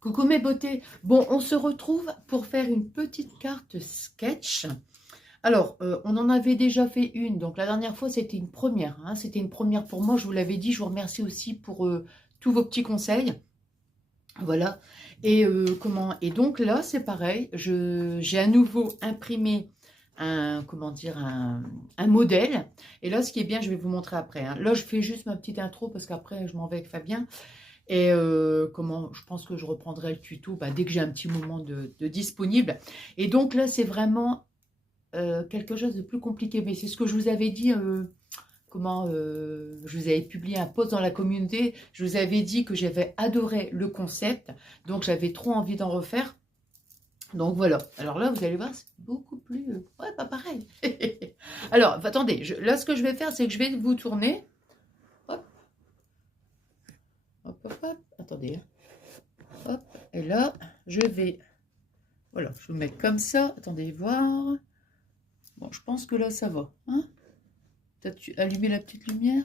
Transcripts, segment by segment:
Coucou mes beautés. Bon, on se retrouve pour faire une petite carte sketch. Alors, on en avait déjà fait une. Donc, la dernière fois, c'était une première. Hein, c'était une première pour moi. Je vous l'avais dit. Je vous remercie aussi pour tous vos petits conseils. Voilà. Et et donc là, c'est pareil. J'ai à nouveau imprimé comment dire, un modèle. Et là, ce qui est bien, je vais vous montrer après. Hein. Là, je fais juste ma petite intro parce qu'après, je m'en vais avec Fabien. Et je pense que je reprendrai le tuto dès que j'ai un petit moment de disponible. Et donc là, c'est vraiment quelque chose de plus compliqué. Mais c'est ce que je vous avais dit, je vous avais publié un post dans la communauté. Je vous avais dit que j'avais adoré le concept. Donc j'avais trop envie d'en refaire. Donc voilà. Alors là, vous allez voir, c'est beaucoup plus... ouais, pas pareil. Alors, attendez. Là, ce que je vais faire, c'est que je vais vous tourner. Hop. Hop, hop, hop. Attendez. Hop. Et là, je vais... Voilà, je vais vous mettre comme ça. Attendez, voir. Bon, je pense que là, ça va. Hein, peut-être allumer la petite lumière.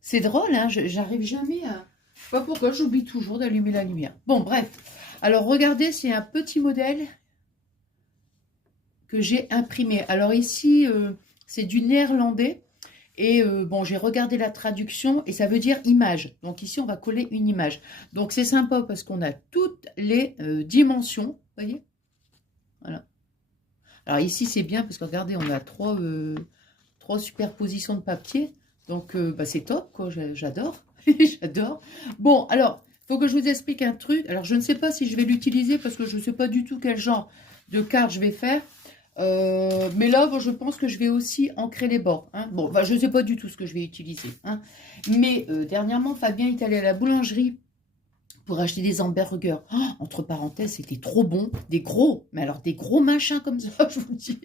C'est drôle, hein, j'arrive jamais à... Je sais pas pourquoi, j'oublie toujours d'allumer la lumière. Bon, bref. Alors, regardez, c'est un petit modèle que j'ai imprimé. Alors ici, c'est du néerlandais. Et bon, j'ai regardé la traduction et ça veut dire image. Donc ici, on va coller une image. Donc c'est sympa parce qu'on a toutes les dimensions. Vous voyez? Voilà. Alors ici, c'est bien parce que regardez, on a trois superpositions de papier. Donc c'est top, quoi. J'adore. J'adore. Bon, alors, il faut que je vous explique un truc. Alors, je ne sais pas si je vais l'utiliser parce que je ne sais pas du tout quel genre de carte je vais faire. Mais là, bon, je pense que je vais aussi ancrer les bords. Hein. Bon, je ne sais pas du tout ce que je vais utiliser. Hein. Mais dernièrement, Fabien est allé à la boulangerie pour acheter des hamburgers. Oh, entre parenthèses, c'était trop bon. Des gros, mais alors des gros machins comme ça, je vous dis.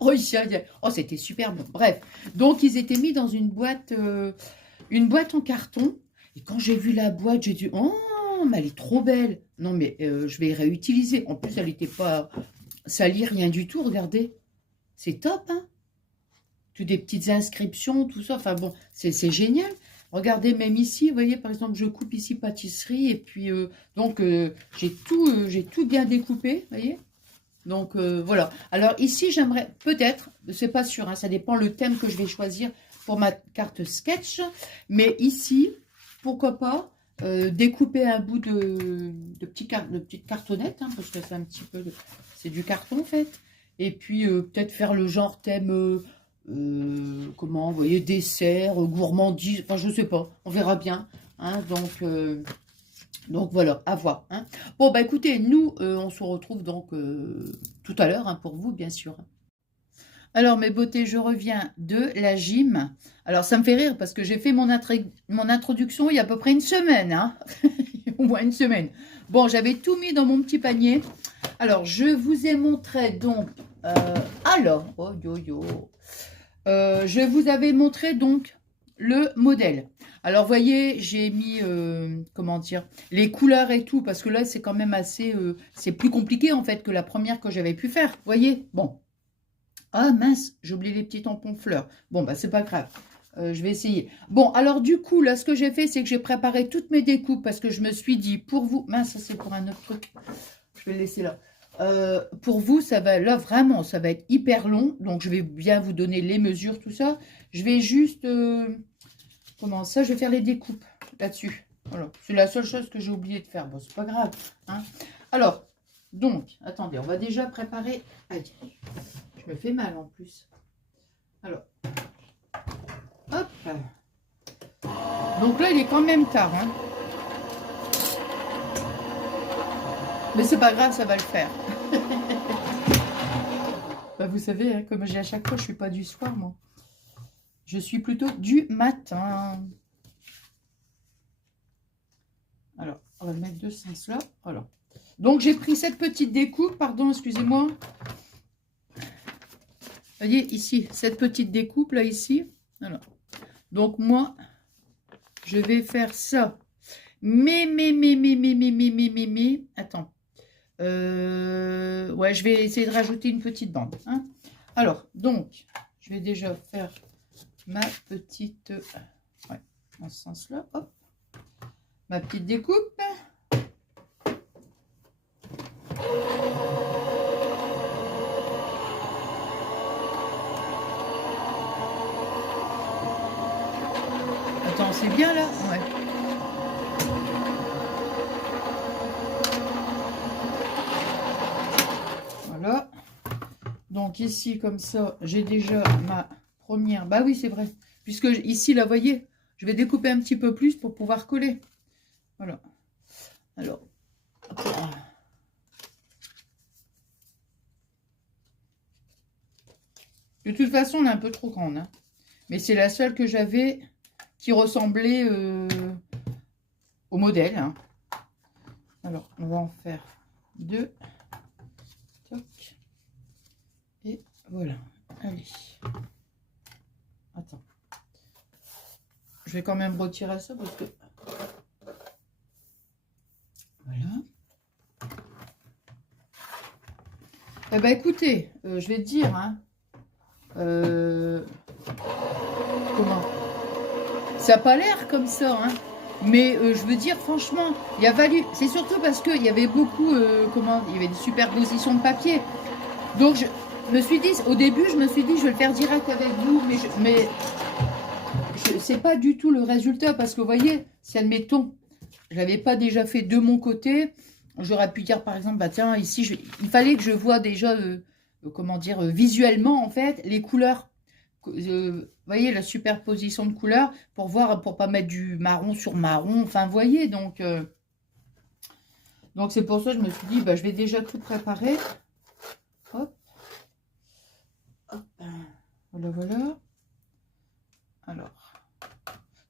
Oh, c'était super bon. Bref, donc ils étaient mis dans une boîte en carton. Et quand j'ai vu la boîte, j'ai dit, oh, mais elle est trop belle. Non, mais je vais réutiliser. En plus, elle n'était pas salie, rien du tout. Regardez, c'est top, hein. Toutes des petites inscriptions, tout ça. Enfin bon, c'est génial. Regardez, même ici, vous voyez, par exemple, je coupe ici pâtisserie. Et puis, j'ai tout bien découpé, vous voyez. Donc, voilà. Alors, ici, j'aimerais peut-être, c'est pas sûr, hein, ça dépend le thème que je vais choisir pour ma carte sketch. Mais ici, pourquoi pas découper un bout de petite cartonnette, hein, parce que c'est un petit peu... C'est du carton, en fait. Et puis, peut-être faire le genre thème... vous voyez, dessert, gourmandise, enfin je sais pas, on verra bien, hein, donc voilà, à voir. Hein. Bon, écoutez, nous, on se retrouve donc tout à l'heure, hein, pour vous, bien sûr. Alors, mes beautés, je reviens de la gym. Alors, ça me fait rire parce que j'ai fait mon introduction il y a à peu près une semaine, hein. Au moins une semaine. Bon, j'avais tout mis dans mon petit panier. Alors, je vous ai montré donc... oh yo yo. Je vous avais montré donc le modèle. Alors, voyez, j'ai mis, les couleurs et tout, parce que là, c'est quand même assez... c'est plus compliqué, en fait, que la première que j'avais pu faire. Voyez, bon. Ah, mince, j'ai oublié les petits tampons fleurs. Bon, c'est pas grave. Je vais essayer. Bon, alors, du coup, là, ce que j'ai fait, c'est que j'ai préparé toutes mes découpes, parce que je me suis dit, pour vous... Mince, ça, c'est pour un autre truc. Je vais le laisser là. Pour vous, ça va, là vraiment, ça va être hyper long. Donc, je vais bien vous donner les mesures, tout ça. Je vais juste, je vais faire les découpes là-dessus. Voilà, c'est la seule chose que j'ai oublié de faire. Bon, c'est pas grave. Hein. Alors, donc, attendez, on va déjà préparer. Aïe, je me fais mal en plus. Alors, hop. Donc là, il est quand même tard. Hein. Mais c'est pas grave, ça va le faire. Vous savez, hein, comme j'ai à chaque fois, je ne suis pas du soir, moi. Je suis plutôt du matin. Alors, on va mettre de ce sens-là. Voilà. Donc, j'ai pris cette petite découpe. Pardon, excusez-moi. Vous voyez, ici, cette petite découpe, là, ici. Voilà. Donc, moi, je vais faire ça. Mais, attends. Ouais, je vais essayer de rajouter une petite bande. Hein. Alors, donc, je vais déjà faire ma petite... Ouais, dans ce sens-là. Hop. Ma petite découpe. C'est bien là? Ouais. Voilà. Donc ici, comme ça, j'ai déjà ma première... Bah oui, c'est vrai. Puisque ici, là, vous voyez, je vais découper un petit peu plus pour pouvoir coller. Voilà. Alors, hop là. De toute façon, on est un peu trop grande. Hein. Mais c'est la seule que j'avais qui ressemblait au modèle. Hein. Alors, on va en faire 2. Toc. Et voilà. Allez. Attends. Je vais quand même retirer ça parce que... Voilà. Eh ben écoutez, je vais te dire, hein, comment? Ça n'a pas l'air comme ça, hein. Mais je veux dire, franchement, il a valu... C'est surtout parce qu'il y avait beaucoup, comment? Il y avait des superpositions de papier. Donc, je me suis dit, au début, je me suis dit, je vais le faire direct avec vous, mais c'est pas du tout le résultat, parce que vous voyez, si admettons, je l'avais pas déjà fait de mon côté, j'aurais pu dire par exemple, bah tiens, ici, il fallait que je vois déjà, comment dire, visuellement en fait, les couleurs. Vous voyez, la superposition de couleurs, pour voir, pour pas mettre du marron sur marron, enfin, vous voyez, donc c'est pour ça que je me suis dit, bah je vais déjà tout préparer. Hop. Hop. Voilà, voilà. Alors.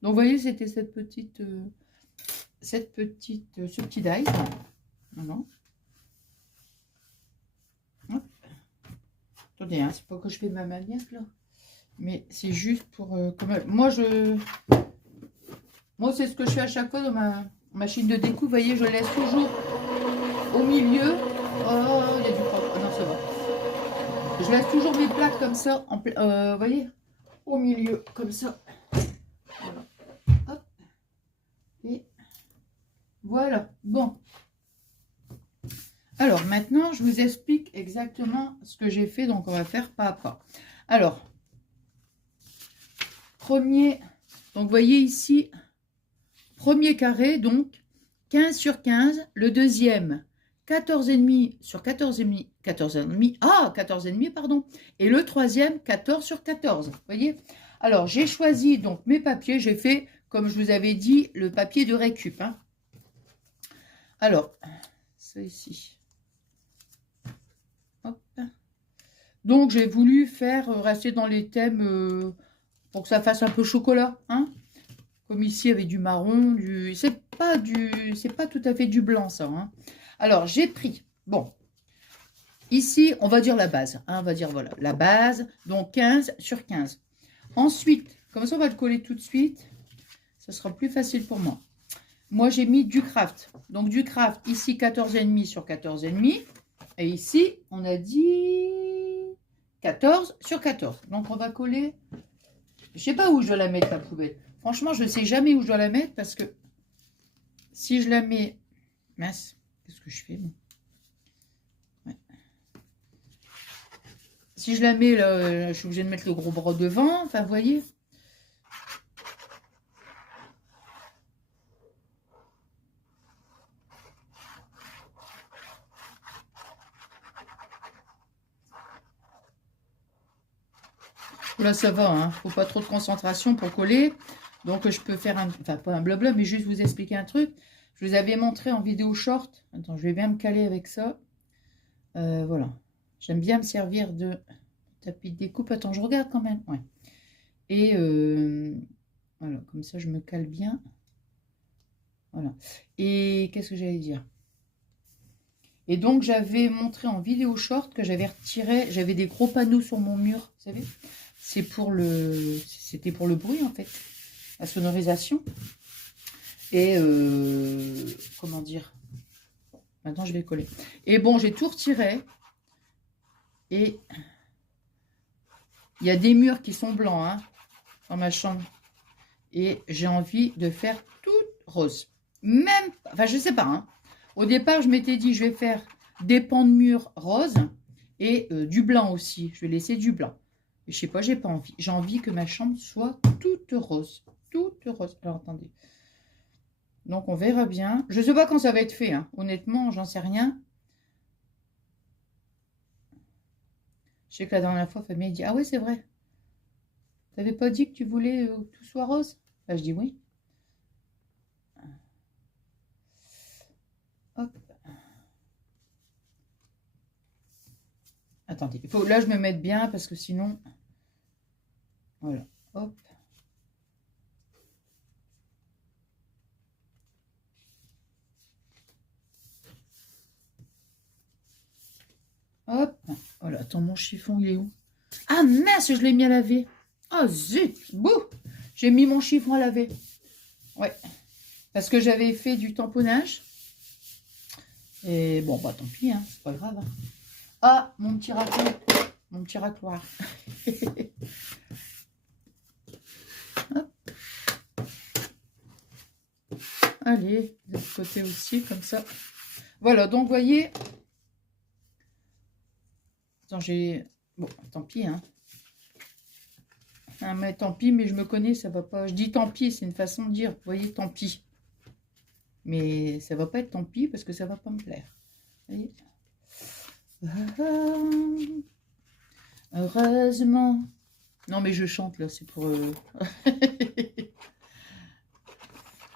Donc, vous voyez, c'était ce petit die. Voilà. Hop. Attendez, hein, c'est pas que je fais ma maniaque, là. Mais c'est juste pour... moi, c'est ce que je fais à chaque fois dans ma machine de découpe. Vous voyez, je laisse toujours au milieu. Oh, il y a du propre. Ah non, ça va. Je laisse toujours mes plaques comme ça. Vous voyez, au milieu, comme ça. Voilà. Hop. Et voilà. Bon. Alors, maintenant, je vous explique exactement ce que j'ai fait. Donc, on va faire pas à pas. Alors, premier... Donc, vous voyez ici, premier carré, donc 15 sur 15. Le deuxième, 14,5 sur 14,5. 14,5. Ah, 14,5, pardon. Et le troisième, 14 sur 14. Vous voyez? Alors, j'ai choisi donc mes papiers. J'ai fait, comme je vous avais dit, le papier de récup. Hein. Alors, ça ici. Hop. Donc, j'ai voulu faire rester dans les thèmes pour que ça fasse un peu chocolat. Hein. Comme ici, il y avait du marron, c'est pas tout à fait du blanc, ça. Hein. Alors, j'ai pris, bon, ici, on va dire la base. Hein, on va dire, voilà, la base, donc 15 sur 15. Ensuite, comme ça, on va le coller tout de suite. Ça sera plus facile pour moi. Moi, j'ai mis du craft. Donc, du craft, ici, 14,5 sur 14,5. Et ici, on a dit 14 sur 14. Donc, on va coller... Je sais pas où je dois la mettre, la poubelle. Franchement, je ne sais jamais où je dois la mettre parce que si je la mets... Mince, qu'est-ce que je fais bon. Ouais. Si je la mets, là, je suis obligée de mettre le gros bras devant. Enfin, vous voyez. Là, ça va, hein. Faut pas trop de concentration pour coller. Donc, je peux faire un... Enfin, pas un blabla, mais juste vous expliquer un truc. Je vous avais montré en vidéo short. Attends, je vais bien me caler avec ça. Voilà. J'aime bien me servir de tapis de découpe. Attends, je regarde quand même. Ouais. Et voilà, comme ça, je me cale bien. Voilà. Et qu'est-ce que j'allais dire? Et donc, j'avais montré en vidéo short que j'avais retiré... J'avais des gros panneaux sur mon mur, vous savez? C'est pour le... C'était pour le bruit, en fait. La sonorisation. Et comment dire? Maintenant, je vais coller. Et bon, j'ai tout retiré. Et il y a des murs qui sont blancs, hein, dans ma chambre. Et j'ai envie de faire tout rose. Même, enfin, je sais pas, hein. Au départ, je m'étais dit, je vais faire des pans de mur rose et du blanc aussi. Je vais laisser du blanc. Et je sais pas, j'ai pas envie. J'ai envie que ma chambre soit toute rose. toute rose. Alors, attendez. Donc, on verra bien. Je ne sais pas quand ça va être fait, hein. Honnêtement, j'en sais rien. Je sais que la dernière fois, Famille dit, ah oui, c'est vrai. Tu n'avais pas dit que tu voulais que tout soit rose? Bah, je dis oui. Hop. Attendez, il faut là je me mette bien parce que sinon, voilà, hop. Hop, voilà, attends, mon chiffon, il est où? Ah mince, je l'ai mis à laver. Oh zut, bouh, j'ai mis mon chiffon à laver. Ouais, parce que j'avais fait du tamponnage. Et bon, bah tant pis, hein, c'est pas grave. Hein. Ah, mon petit racloir. Mon petit racloir. Allez, de l'autre côté aussi, comme ça. Voilà, donc vous voyez. Attends, j'ai... Bon, tant pis, hein. Ah, mais tant pis, mais je me connais, ça va pas. Je dis tant pis, c'est une façon de dire. Vous voyez, tant pis. Mais ça va pas être tant pis parce que ça va pas me plaire. Vous voyez. Heureusement. Non, mais je chante là, c'est pour...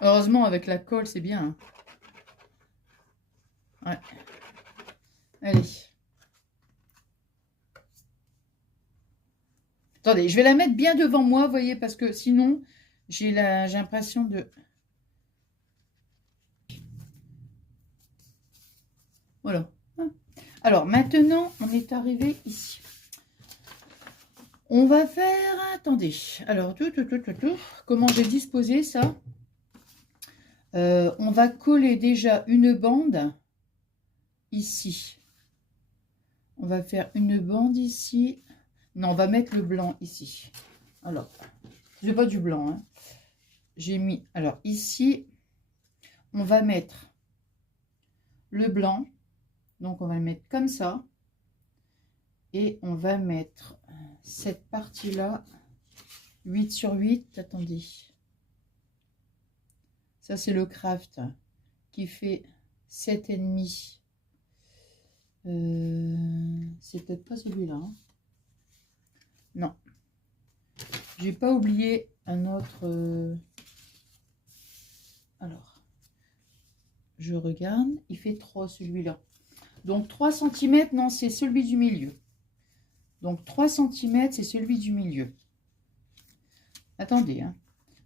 Heureusement, avec la colle, c'est bien. Hein. Ouais. Allez. Attendez, je vais la mettre bien devant moi, vous voyez, parce que sinon, j'ai l'impression de... Voilà. Alors, maintenant, on est arrivé ici. On va faire... Attendez. Alors, comment j'ai disposé ça? On va coller déjà une bande ici. On va faire une bande ici. Non, on va mettre le blanc ici. Alors, j'ai pas du blanc. Hein. J'ai mis... Alors, ici, on va mettre le blanc. Donc, on va le mettre comme ça. Et on va mettre cette partie-là, 8 sur 8. Attendez. Ça, c'est le craft qui fait 7,5. C'est peut-être pas celui-là. Hein. Non. J'ai pas oublié un autre. Alors, je regarde. Il fait 3 celui-là. Donc 3 cm, non, c'est celui du milieu. Donc 3 cm, c'est celui du milieu. Attendez. Hein.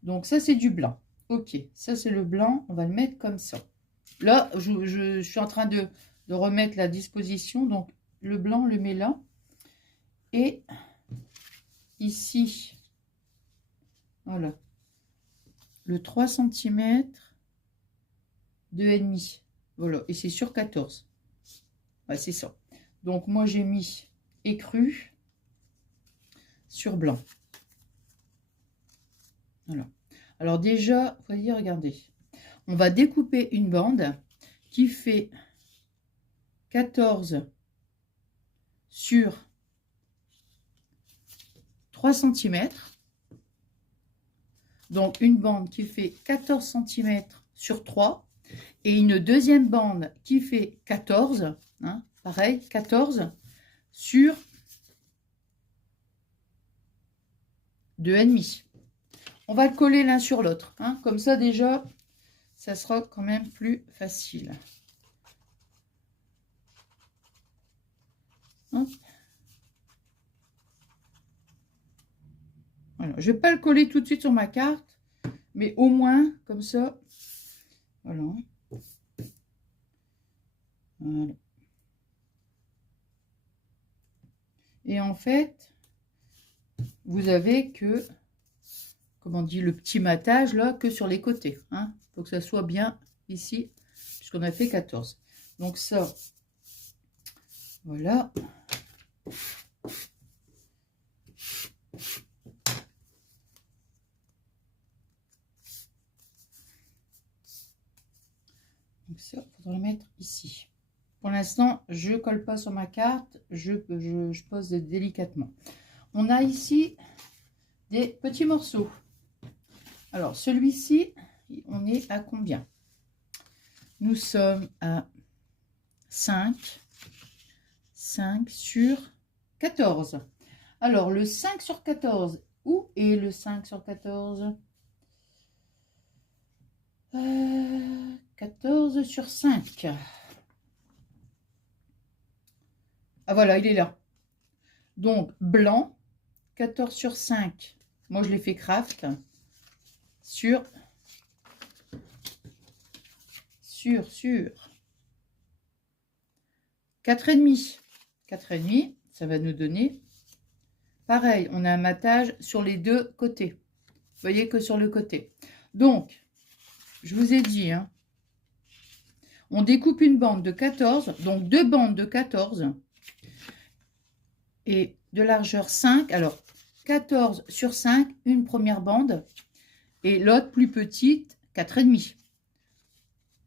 Donc ça, c'est du blanc. Ok, ça c'est le blanc. On va le mettre comme ça. Là, je suis en train de remettre la disposition. Donc le blanc, on le met là. Et ici, voilà, le 3 cm, 2,5. Voilà, et c'est sur 14. Ouais, c'est ça. Donc moi j'ai mis écru sur blanc. Voilà. Alors déjà, vous voyez, regardez. On va découper une bande qui fait 14 sur 3 cm. Donc une bande qui fait 14 cm sur 3. Et une deuxième bande qui fait 14, hein, pareil, 14 sur 2,5. On va le coller l'un sur l'autre. Hein, comme ça, déjà, ça sera quand même plus facile. Hop. Voilà. Je ne vais pas le coller tout de suite sur ma carte, mais au moins, comme ça, voilà. Voilà. Et en fait, vous avez que, comment on dit, le petit matage là, que sur les côtés. Hein. Faut que ça soit bien ici, puisqu'on a fait 14. Donc ça, voilà. Donc ça, il faudra le mettre ici. Pour l'instant, je ne colle pas sur ma carte, je pose délicatement. On a ici des petits morceaux. Alors, celui-ci, on est à combien? Nous sommes à 5 sur 14. Alors, le 5 sur 14, où est le 5 sur 14? 14 sur 5. Ah voilà, il est là. Donc, blanc, 14 sur 5. Moi, je l'ai fait craft. Sur 4,5. 4,5, ça va nous donner... Pareil, on a un matage sur les deux côtés. Vous voyez que sur le côté. Donc, je vous ai dit, hein, on découpe une bande de 14, donc deux bandes de 14 et de largeur 5. Alors, 14 sur 5, une première bande et l'autre plus petite, 4,5.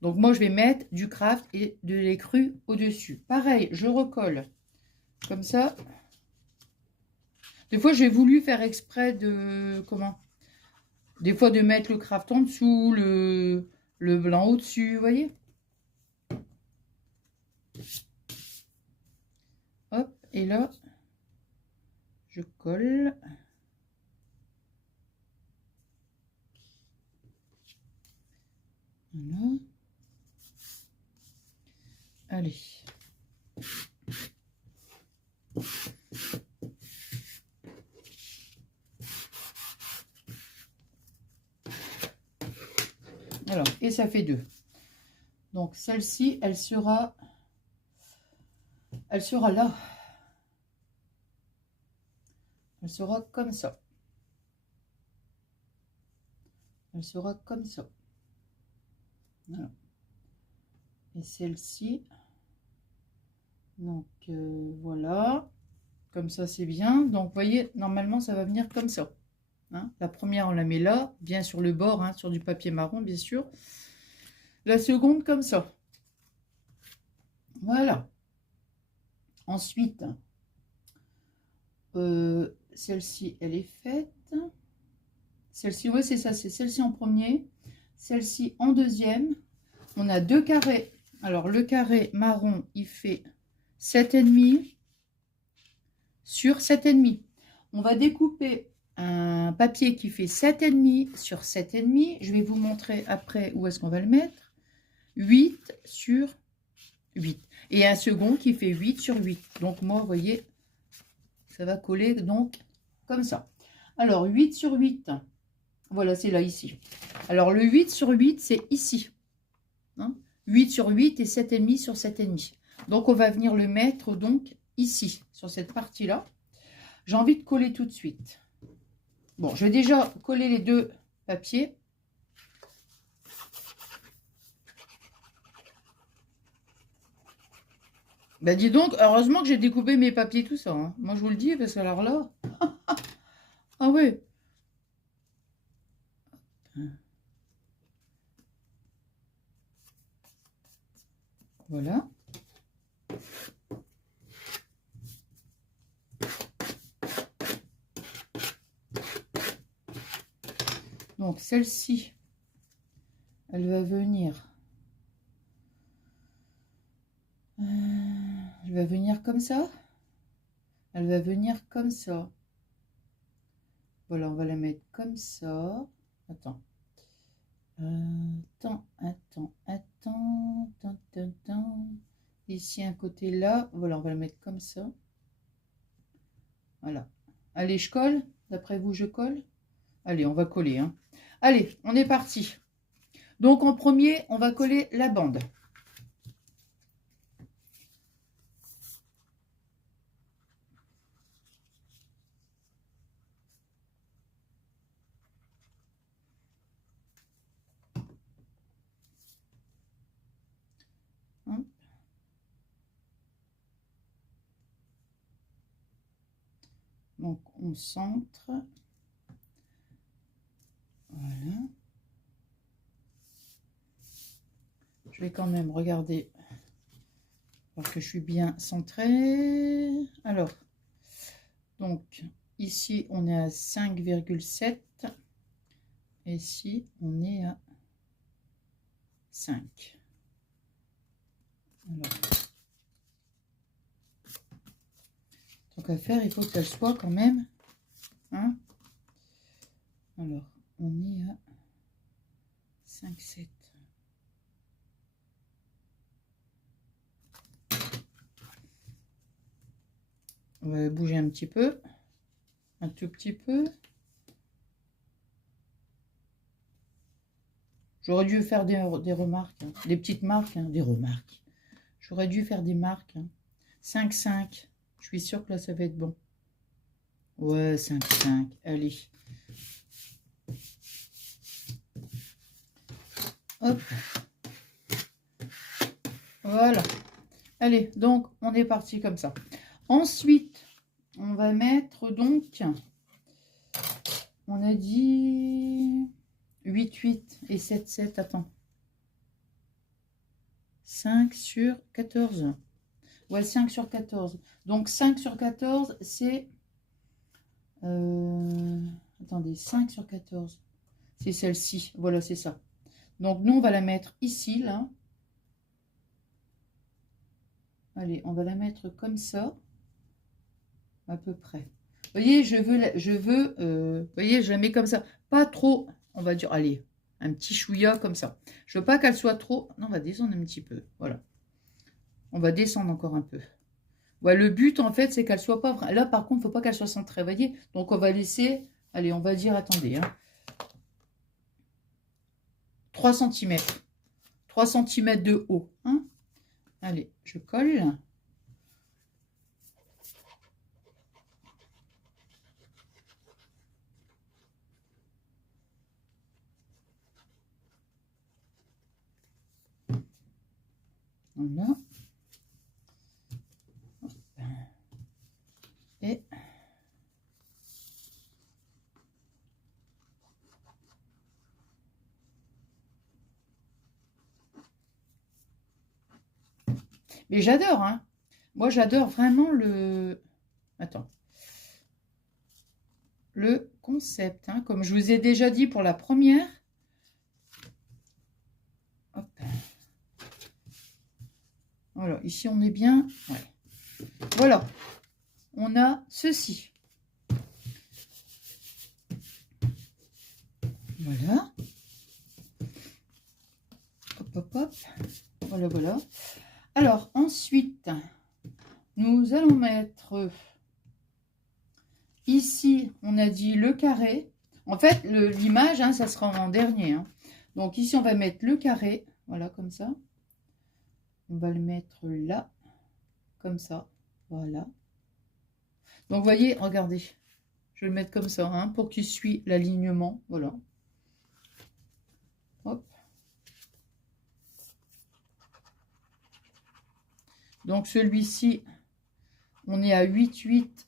Donc, moi, je vais mettre du craft et de l'écru au-dessus. Pareil, je recolle comme ça. Des fois, j'ai voulu faire exprès de... Comment? Des fois, de mettre le craft en dessous, le blanc au-dessus, vous voyez? Hop, et là, je colle. Voilà. Allez. Alors, et ça fait 2. Donc, celle-ci, elle sera là. Elle sera comme ça. Elle sera comme ça. Voilà. Et celle-ci, donc voilà. Comme ça, c'est bien. Donc, vous voyez, normalement, ça va venir comme ça. Hein. La première, on la met là, bien sur le bord, hein, sur du papier marron, bien sûr. La seconde, comme ça. Voilà. Ensuite, celle-ci, elle est faite. Celle-ci, oui, c'est ça, c'est celle-ci en premier. Celle-ci en deuxième. On a deux carrés. Alors, le carré marron, il fait 7,5 sur 7,5. On va découper un papier qui fait 7,5 sur 7,5. Je vais vous montrer après où est-ce qu'on va le mettre. 8 sur 8. Et un second qui fait 8 sur 8. Donc, moi, vous voyez, ça va coller donc comme ça. Alors, 8 sur 8. Voilà, c'est là, ici. Alors, le 8 sur 8, c'est ici. Hein, 8 sur 8 et 7,5 sur 7,5. Donc, on va venir le mettre donc ici, sur cette partie-là. J'ai envie de coller tout de suite. Bon, je vais déjà coller les deux papiers. Ben, dis donc, heureusement que j'ai découpé mes papiers tout ça. Hein. Moi, je vous le dis, parce que alors là... ah oui. Voilà. Donc, celle-ci, elle va venir... elle va venir comme ça. Elle va venir comme ça. Voilà, on va la mettre comme ça. Attends. Attends. Ici, un côté là. Voilà, on va la mettre comme ça. Voilà. Allez, je colle. D'après vous, je colle. Allez, on va coller. Hein. Allez, on est parti. Donc, en premier, on va coller la bande. Hein. Donc, on centre. Voilà. Je vais quand même regarder parce que je suis bien centrée. Alors, donc, ici, on est à 5,7. Et ici, on est à 5. Alors, tant qu'à faire, il faut qu'elle soit quand même. Hein. Alors, on est à 5, 7. On va bouger un petit peu. Un tout petit peu. J'aurais dû faire des remarques, hein, des petites marques, hein, des remarques. J'aurais dû faire des marques. Hein. 5, 5. Je suis sûre que là, ça va être bon. Ouais, 5, 5. Allez. Hop. Voilà. Allez, donc, on est parti comme ça. Ensuite, on va mettre donc, on a dit 8, 8 et 7, 7. Attends. 5 sur 14. Ouais, 5 sur 14. Donc, 5 sur 14, c'est... attendez, 5 sur 14. C'est celle-ci. Voilà, c'est ça. Donc, nous, on va la mettre ici, là. Allez, on va la mettre comme ça. À peu près. Vous voyez, vous voyez, je la mets comme ça. Pas trop, on va dire, allez, un petit chouïa comme ça. Je veux pas qu'elle soit trop... Non, on va descendre un petit peu. Voilà. On va descendre encore un peu. Ouais, le but, en fait, c'est qu'elle soit pas... Là, par contre, il ne faut pas qu'elle soit centrée, vous voyez. Donc, on va laisser... Allez, on va dire, attendez, hein, 3 cm. 3 cm de haut. Hein. Allez, je colle. Voilà. Et... Mais j'adore, hein. Moi, j'adore vraiment le... Attends. Le concept, hein. Comme je vous ai déjà dit pour la première. Hop. Voilà, ici, on est bien. Ouais. Voilà. On a ceci. Voilà. Hop, hop, hop. Voilà, voilà. Alors, ensuite, nous allons mettre ici, on a dit le carré. En fait, l'image, hein, ça sera en dernier. Hein. Donc, ici, on va mettre le carré. Voilà, comme ça. On va le mettre là. Comme ça. Voilà. Donc, vous voyez, regardez. Je vais le mettre comme ça, hein, pour qu'il suit l'alignement. Voilà. Hop. Donc, celui-ci, on est à 8, 8.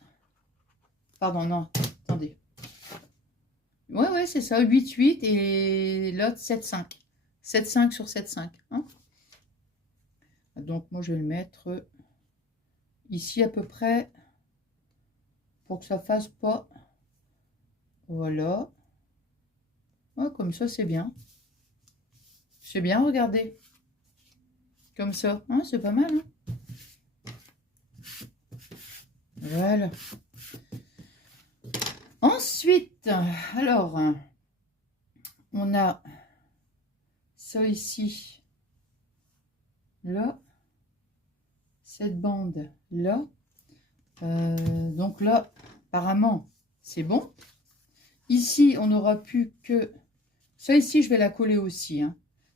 Pardon, non, attendez. Ouais, ouais, c'est ça, 8, 8 et l'autre 7, 5. 7, 5 sur 7, 5. Hein. Donc, moi, je vais le mettre ici à peu près pour que ça fasse pas. Voilà. Ouais, comme ça, c'est bien. C'est bien, regardez. Comme ça, hein, c'est pas mal. Hein. Voilà. Ensuite, alors, on a ça ici, là, cette bande là. Donc là, apparemment, c'est bon. Ici, on n'aura plus que... Ça ici, je vais la coller aussi. Hein.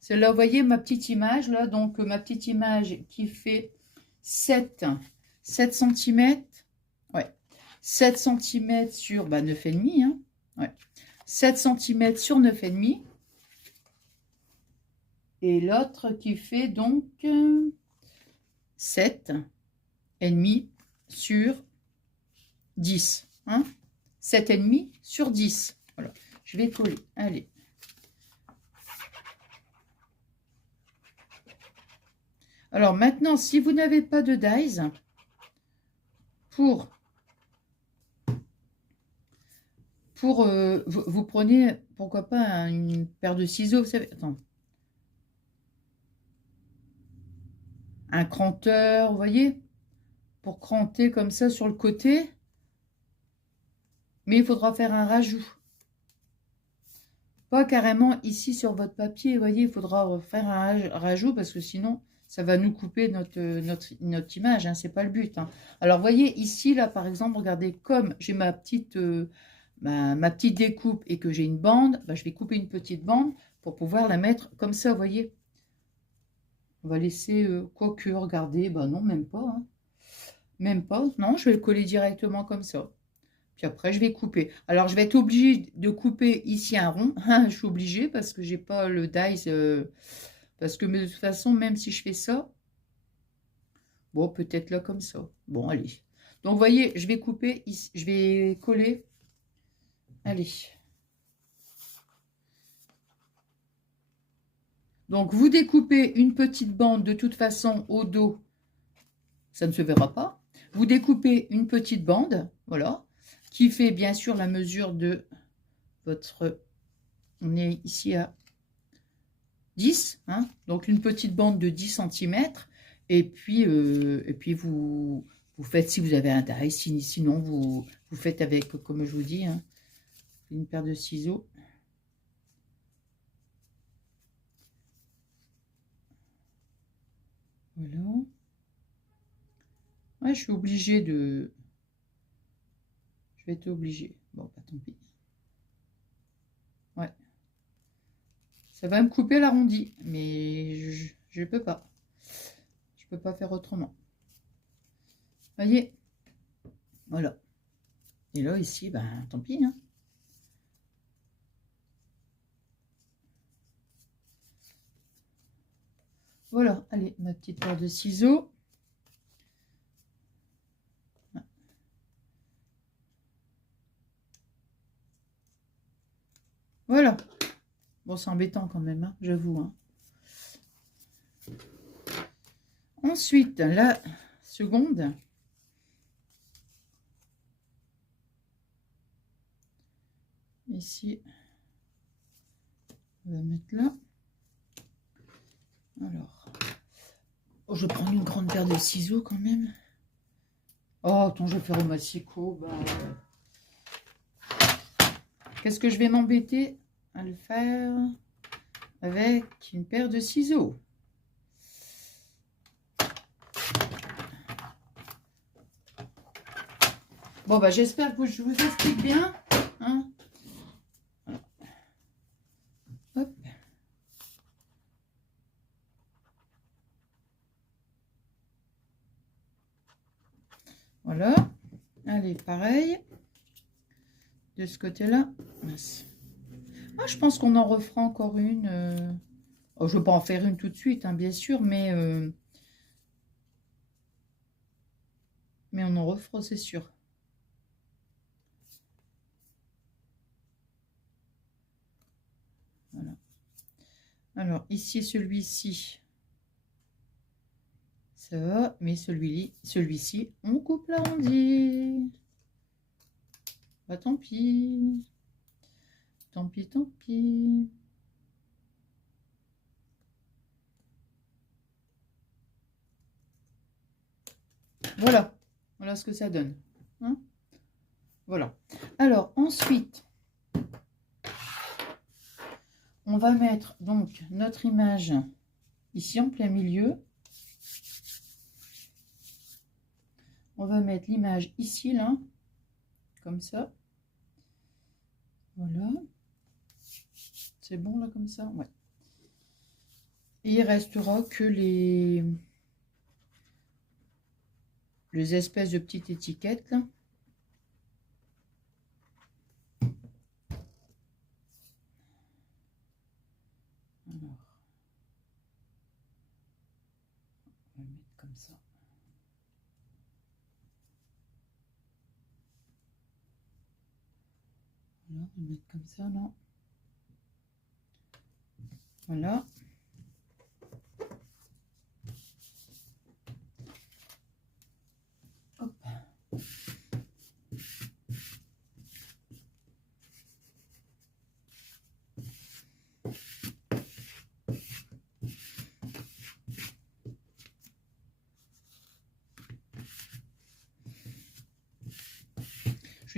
Là, vous voyez ma petite image, là. Donc, ma petite image qui fait 7 cm. Ouais. 7 cm sur 9,5. Hein. Ouais. 7 cm sur 9,5. Et l'autre qui fait donc 7,5 sur 10. Hein. 7,5 sur 10. Voilà. Je vais coller. Allez. Alors maintenant, si vous n'avez pas de dies, pour... vous prenez, pourquoi pas, une paire de ciseaux, vous savez... Attends. Un cranteur, vous voyez, pour cranter comme ça sur le côté. Mais il faudra faire un rajout. Pas carrément ici sur votre papier, vous voyez, il faudra faire un rajout parce que sinon, ça va nous couper notre image, hein, c'est pas le but. Hein. Alors, vous voyez, ici, là, par exemple, regardez, comme j'ai ma petite découpe et que j'ai une bande, bah, je vais couper une petite bande pour pouvoir la mettre comme ça, vous voyez. On va laisser, quoique, regardez, bah non, même pas. Hein. Même pas, non, je vais le coller directement comme ça. Puis après, je vais couper. Alors, je vais être obligée de couper ici un rond. Je suis obligée parce que j'ai pas le dies. Parce que de toute façon, même si je fais ça, bon, peut-être là comme ça. Bon, allez. Donc, vous voyez, je vais couper ici. Je vais coller. Allez. Donc, vous découpez une petite bande de toute façon au dos. Ça ne se verra pas. Vous découpez une petite bande, voilà, qui fait bien sûr la mesure de votre... On est ici à 10, hein, donc une petite bande de 10 cm. Et puis vous faites, si vous avez un taille, sinon vous faites avec, comme je vous dis, hein, une paire de ciseaux. Voilà. Ouais, je suis obligée de... Je vais être obligée. Bon, bah tant pis. Ouais. Ça va me couper l'arrondi, mais je peux pas. Je peux pas faire autrement. Voyez, voilà. Et là, ici, ben, tant pis. Hein. Voilà, allez, ma petite paire de ciseaux. Voilà. Bon, c'est embêtant quand même, hein, j'avoue. Hein. Ensuite, la seconde. Ici, on va mettre là. Alors, oh, je vais prendre une grande paire de ciseaux quand même. Oh, attends, je vais faire au massicot. Bah, qu'est-ce que je vais m'embêter à le faire avec une paire de ciseaux? Bon, bah, j'espère que je vous explique bien. Hein. Hop. Voilà. Allez, pareil. De ce côté-là. Ah, je pense qu'on en refera encore une. Oh, je ne veux pas en faire une tout de suite, hein, bien sûr, mais on en refera, c'est sûr. Voilà. Alors, ici, celui-ci, ça va, mais celui-ci, on coupe l'arrondi. Bah, tant pis. Tant pis, tant pis. Voilà. Voilà ce que ça donne. Hein, voilà. Alors, ensuite, on va mettre donc notre image ici en plein milieu. On va mettre l'image ici, là, comme ça. Voilà. C'est bon, là, comme ça? Ouais. Et il restera que les espèces de petites étiquettes, là. Alors, on va mettre comme ça. Voilà, on va mettre comme ça, là. Voilà. Hop.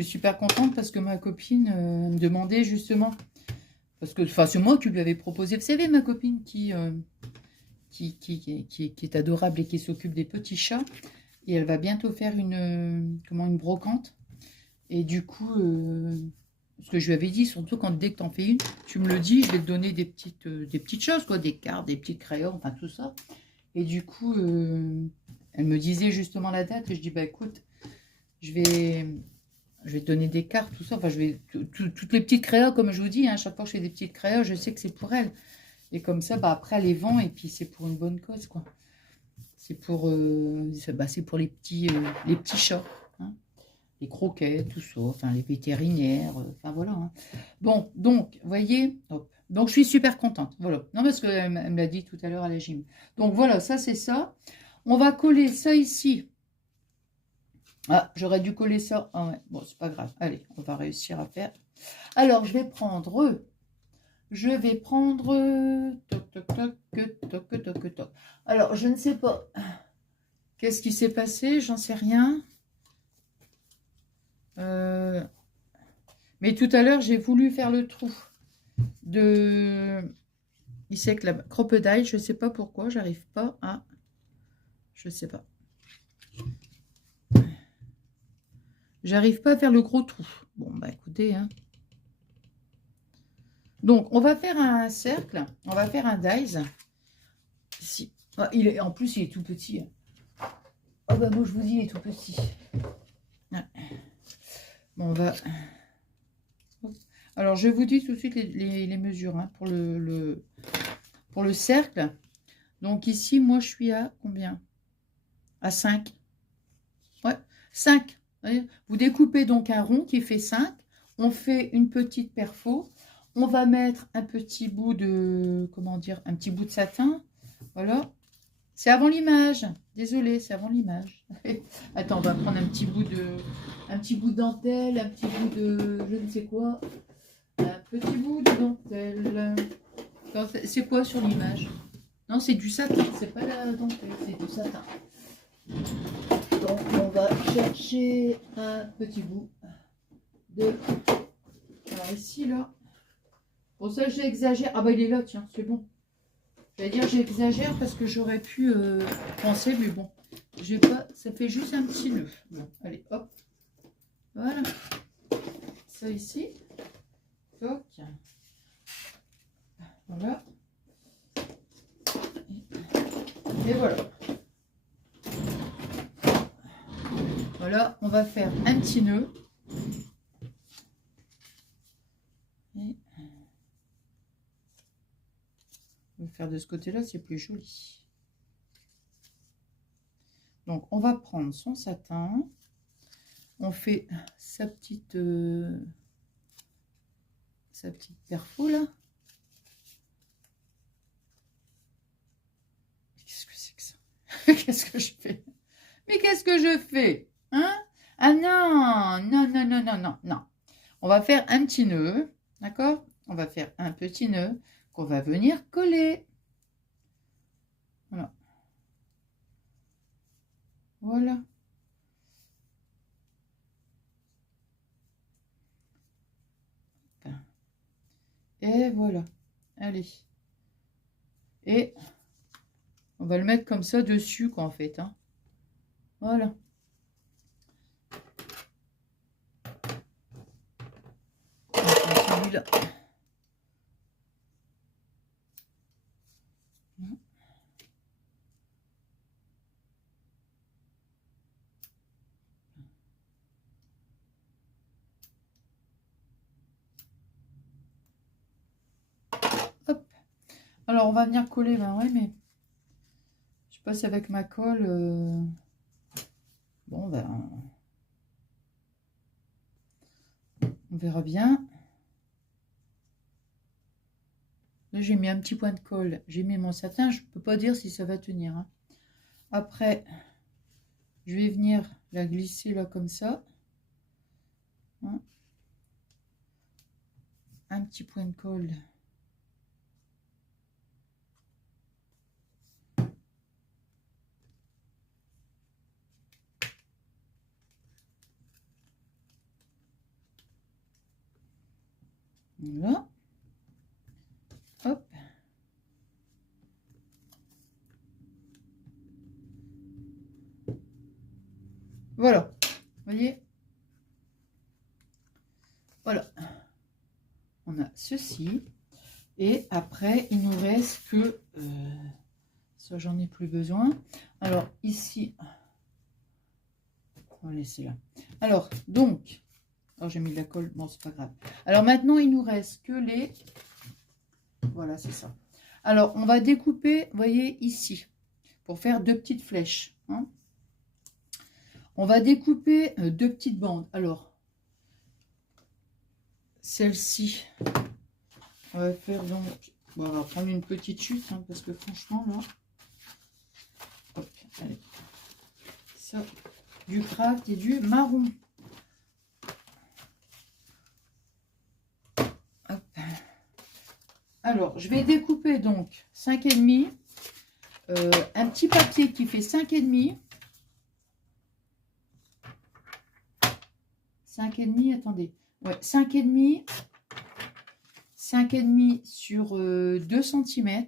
suis super contente parce que ma copine me demandait justement, parce que c'est moi qui lui avais proposé, vous savez, ma copine qui est adorable et qui s'occupe des petits chats, et elle va bientôt faire une brocante, et du coup, ce que je lui avais dit, surtout dès que tu en fais une, tu me le dis, je vais te donner des petites choses, quoi, des cartes, des petits crayons, enfin tout ça. Et du coup, elle me disait justement la date, et je dis, bah écoute, je vais te donner des cartes, tout ça, enfin toutes les petites crayons, comme je vous dis, hein, chaque fois que je fais des petites crayons, je sais que c'est pour elle. Et comme ça, bah, après, elle les vend, et puis c'est pour une bonne cause, quoi. C'est pour les petits chats, hein, les croquettes, tout ça, enfin les vétérinaires, enfin voilà, hein. Bon, donc, vous voyez, hop. Donc je suis super contente, voilà. Non, parce qu'elle me l'a dit tout à l'heure à la gym. Donc voilà, ça c'est ça. On va coller ça ici. Ah, j'aurais dû coller ça. Ah ouais, bon, c'est pas grave. Allez, on va réussir à faire. Alors, je vais prendre... Toc, toc, toc, toc, toc, toc. Alors, je ne sais pas qu'est-ce qui s'est passé, j'en sais rien. Mais tout à l'heure, j'ai voulu faire le trou de... Ici avec la crocodile, je ne sais pas pourquoi, j'arrive pas à... Je sais pas. J'arrive pas à faire le gros trou. Bon, bah écoutez, hein. Donc, on va faire un cercle, on va faire un dies. Ici. Ah, en plus, il est tout petit. Oh bah moi, je vous dis, il est tout petit. Ouais. Bon, on va... Alors, je vous dis tout de suite les mesures, hein, pour le cercle. Donc ici, moi, je suis à combien? À 5. Ouais, 5. Vous découpez donc un rond qui fait 5. On fait une petite perfo. On va mettre un petit bout de... Comment dire? Un petit bout de satin. Voilà. C'est avant l'image. Désolée, c'est avant l'image. Attends, on va prendre un petit bout de dentelle, un petit bout de... Je ne sais quoi. Un petit bout de dentelle. C'est quoi sur l'image? Non, c'est du satin. C'est pas la dentelle, c'est du satin. Donc, on va chercher un petit bout de... Alors, ici, là. Pour ça, j'exagère. Ah, bah, il est là, tiens, c'est bon. J'allais dire, j'exagère parce que j'aurais pu penser, mais bon. J'ai pas... Ça fait juste un petit nœud. Bon, allez, hop. Voilà. Ça, ici. Toc. Voilà. Et voilà. Voilà, on va faire un petit nœud. Et on va faire de ce côté-là, c'est plus joli. Donc, on va prendre son satin. On fait sa petite perfo, là. Qu'est-ce que c'est que ça? Qu'est-ce que je fais? Mais qu'est-ce que je fais? Hein? Ah non, non, non, non, non, non, non. On va faire un petit nœud, d'accord? On va faire un petit nœud qu'on va venir coller. Voilà. Voilà. Et voilà. Allez. Et on va le mettre comme ça dessus, quoi, en fait, hein. Voilà. Celui-là. Hop. Alors, on va venir coller, ben ouais, mais je passe avec ma colle. Bon, ben, on verra bien. Là, j'ai mis un petit point de colle. J'ai mis mon satin. Je ne peux pas dire si ça va tenir, hein. Après, je vais venir la glisser là comme ça. Hein. Un petit point de colle. Voilà. Hop. Voilà. Vous voyez? Voilà. On a ceci. Et après, il nous reste que... ça, j'en ai plus besoin. Alors, ici... on va laisser là. Alors, donc... alors, j'ai mis de la colle. Bon, c'est pas grave. Alors, maintenant, il nous reste que les... voilà, c'est ça. Alors, on va découper, vous voyez, ici. Pour faire 2 petites flèches. Hein. On va découper 2 petites bandes. Alors, celle-ci... on va faire donc... bon, on va prendre une petite chute, hein, parce que franchement, là... hop, allez. Ça, du craft et du marron. Hop. Alors, je vais découper donc 5,5. Un petit papier qui fait 5,5. 5,5, attendez. Ouais, 5,5. 5,5 sur 2 cm.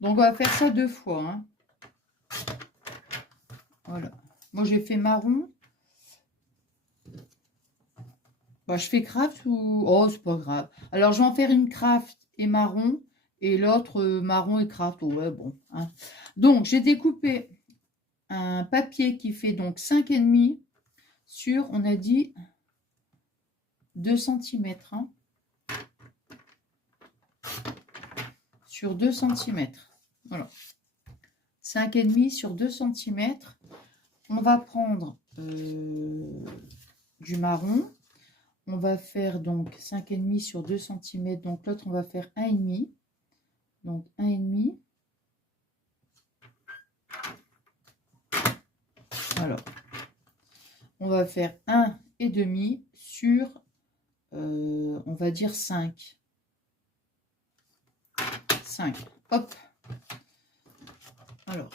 Donc, on va faire ça 2 fois. Hein. Voilà. Moi, j'ai fait marron. Bah, je fais craft ou... oh, c'est pas grave. Alors, je vais en faire une craft et marron. Et l'autre, marron et craft. Oh, ouais, bon. Hein. Donc, j'ai découpé un papier qui fait donc 5,5 sur, on a dit, 2 cm. Hein. Sur 2 cm. Voilà. 5,5 sur 2 cm. On va prendre du marron. On va faire donc 5,5 sur 2 cm. Donc l'autre, on va faire 1,5. Donc 1,5. Alors, on va faire 1,5 sur, on va dire 5. 5. Hop. Alors.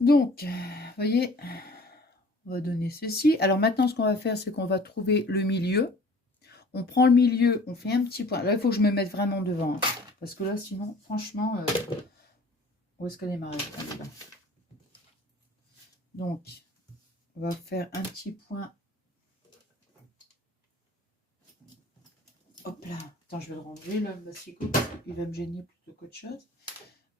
Donc, vous voyez, on va donner ceci. Alors maintenant, ce qu'on va faire, c'est qu'on va trouver le milieu. On prend le milieu, on fait un petit point. Là, il faut que je me mette vraiment devant. Hein, parce que là, sinon, franchement, où est-ce qu'elle est ma règle? Elle est là. Donc, on va faire un petit point. Hop là. Attends, je vais le ranger, là, le massicot, parce qu'il va me gêner plutôt qu'autre chose.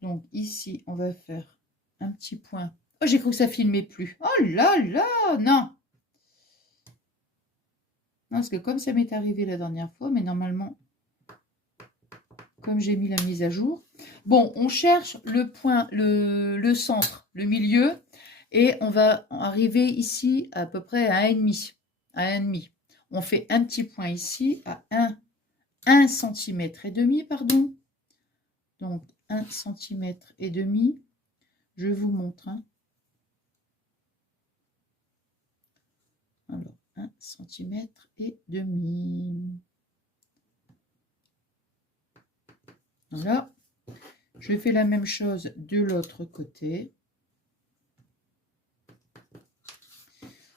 Donc, ici, on va faire un petit point. Oh, j'ai cru que ça filmait plus. Oh là là, non. Non, parce que comme ça m'est arrivé la dernière fois, mais normalement, comme j'ai mis la mise à jour. Bon, on cherche le point, le centre, le milieu, et on va arriver ici à peu près à 1,5. À 1,5. On fait un petit point ici à 1 cm et demi, pardon. Donc 1 cm et demi. Je vous montre. Hein. Alors, 1 cm et demi. Voilà. Je fais la même chose de l'autre côté.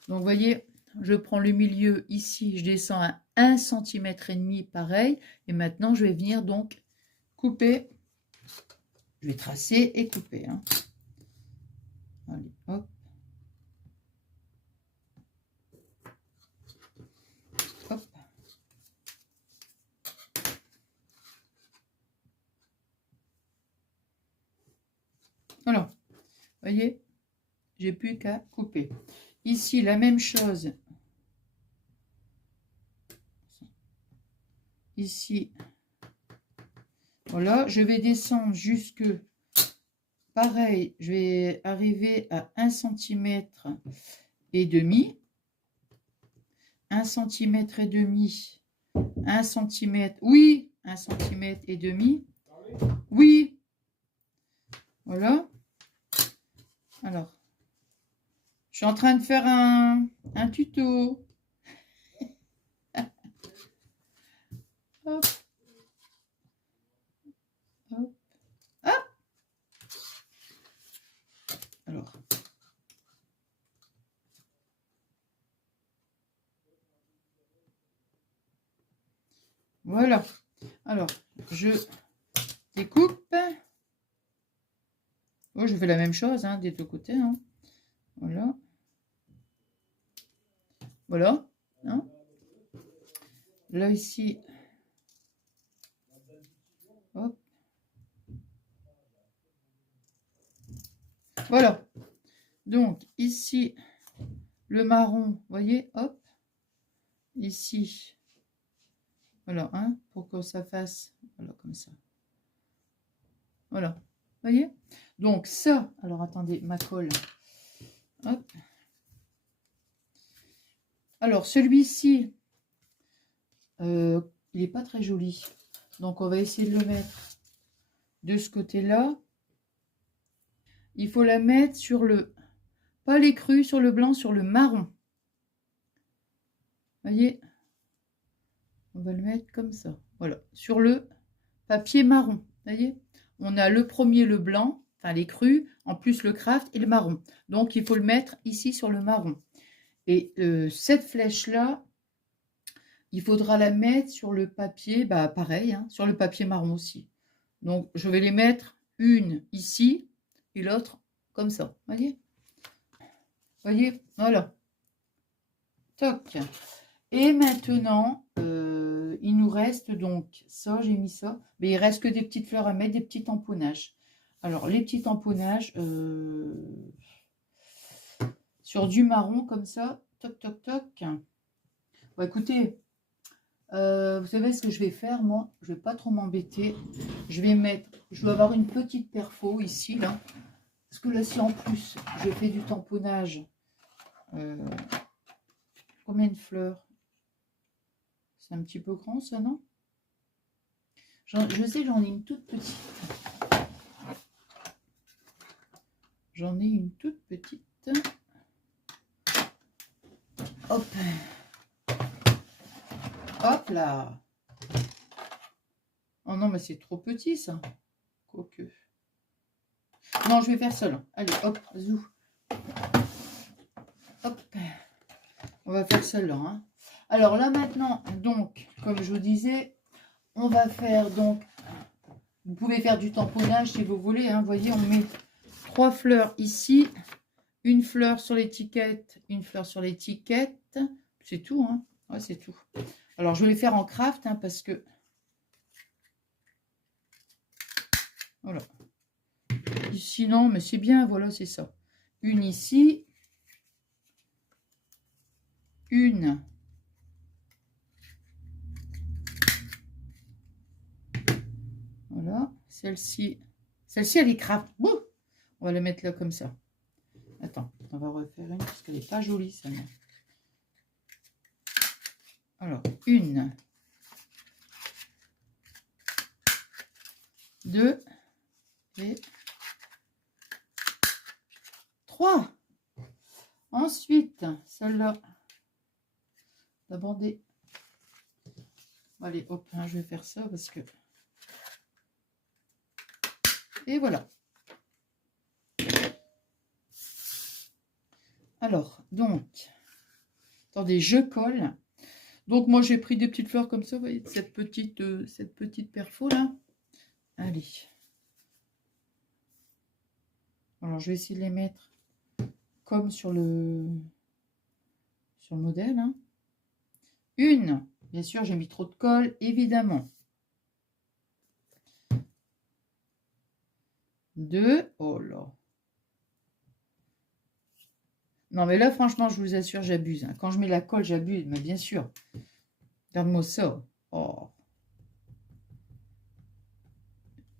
Donc, vous voyez, je prends le milieu ici, je descends à 1 cm et demi, pareil. Et maintenant, je vais venir donc couper. Je vais tracer et couper. Hein. Allez, hop. Hop. Voilà. Vous voyez, j'ai plus qu'à couper. Ici, la même chose. Ici. Voilà, je vais descendre jusque, pareil, je vais arriver à 1 cm et demi. 1 cm et demi. 1 cm, oui, 1 cm et demi. Oui. Voilà. Alors, je suis en train de faire un tuto. Hop. Hop. Hop. Alors. Voilà. Alors, je découpe. Oh, je fais la même chose hein, des deux côtés. Hein. Voilà. Voilà. Hein. Là, ici. Hop. Voilà. Donc, ici, le marron, vous voyez, hop. Ici. Voilà, hein, pour que ça fasse, voilà, comme ça. Voilà. Vous voyez? Donc, ça, alors attendez, ma colle. Hop. Alors, celui-ci, il n'est pas très joli. Donc, on va essayer de le mettre de ce côté-là. Il faut la mettre sur le, pas les crus, sur le blanc, sur le marron. Voyez? On va le mettre comme ça. Voilà, sur le papier marron. Voyez? On a le premier, le blanc, enfin les crus, en plus le craft et le marron. Donc, il faut le mettre ici sur le marron. Et cette flèche-là, il faudra la mettre sur le papier, bah pareil, hein, sur le papier marron aussi. Donc, je vais les mettre une ici et l'autre comme ça. Voyez? Voyez? Voilà. Toc. Et maintenant, il nous reste donc ça, j'ai mis ça. Mais il reste que des petites fleurs à mettre, des petits tamponnages. Alors, les petits tamponnages, sur du marron comme ça, toc, toc, toc. Bon, écoutez, vous savez ce que je vais faire, moi? Je vais pas trop m'embêter. Je vais mettre, je dois avoir une petite perfo ici, là. Parce que là, si en plus, je fais du tamponnage, combien de fleurs? C'est un petit peu grand, ça, non? Je sais, j'en ai une toute petite. J'en ai une toute petite. Hop. Hop là. Oh non, mais c'est trop petit, ça. Quoique. Non, je vais faire seul. Allez, hop, zou. Hop. On va faire celle-là. Hein. Alors là, maintenant, donc, comme je vous disais, on va faire donc... Vous pouvez faire du tamponnage si vous voulez. Hein. Vous voyez, on met 3 fleurs ici. Une fleur sur l'étiquette. Une fleur sur l'étiquette. C'est tout. Hein. Ouais, c'est tout. Alors, je vais les faire en craft hein, parce que... Voilà. Ici, non, mais c'est bien. Voilà, c'est ça. Une ici. Une. Voilà. Celle-ci, elle est craft. Bouh, on va la mettre là comme ça. Attends, on va refaire une parce qu'elle n'est pas jolie, celle-là. Alors, une. 2 et 3. Ensuite, celle-là, d'abord des... Allez, hop, hein, je vais faire ça parce que... Et voilà. Alors, donc, attendez, je colle. Donc, moi, j'ai pris des petites fleurs comme ça, vous voyez, cette petite perfo là. Allez. Alors, je vais essayer de les mettre comme sur le modèle. Hein. Une. Bien sûr, j'ai mis trop de colle, évidemment. 2. Oh là. Non, mais là, franchement, je vous assure, j'abuse. Hein. Quand je mets la colle, j'abuse, mais bien sûr. Regarde-moi ça. Oh.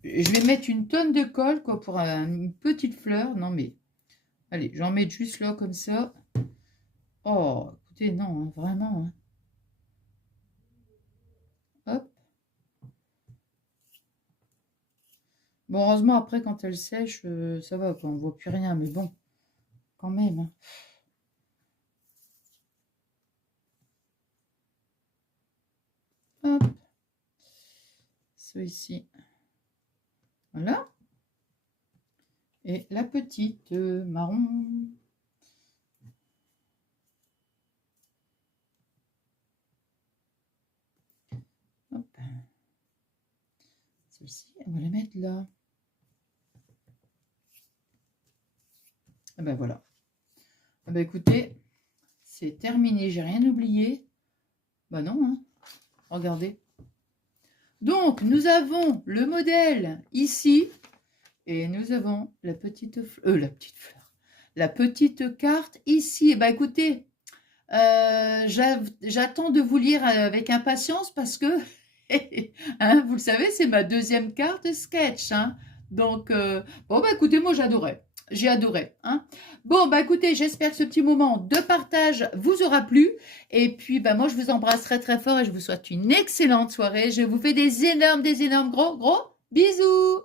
Je vais mettre une tonne de colle, quoi, pour une petite fleur. Non, mais... Allez, j'en mets juste là, comme ça. Oh, écoutez, non, hein, vraiment. Hein. Hop. Bon, heureusement, après, quand elle sèche, ça va, quoi. On ne voit plus rien, mais bon, quand même. Hein. Hop. Ça ici. Voilà. Et la petite marron. Hop. Celle-ci, on va la mettre là. Et ben voilà. Eh ben écoutez, c'est terminé, j'ai rien oublié. Ben non, hein. Regardez. Donc, nous avons le modèle ici. Et nous avons la petite fleur. La petite carte ici. Eh ben écoutez, j'attends de vous lire avec impatience parce que, hein, vous le savez, c'est ma deuxième carte sketch. Hein. Donc, bon, bah écoutez, moi j'adorais. J'ai adoré. Hein. Bon, bah écoutez, j'espère que ce petit moment de partage vous aura plu. Et puis, bah moi, je vous embrasse très très fort et je vous souhaite une excellente soirée. Je vous fais des énormes gros bisous.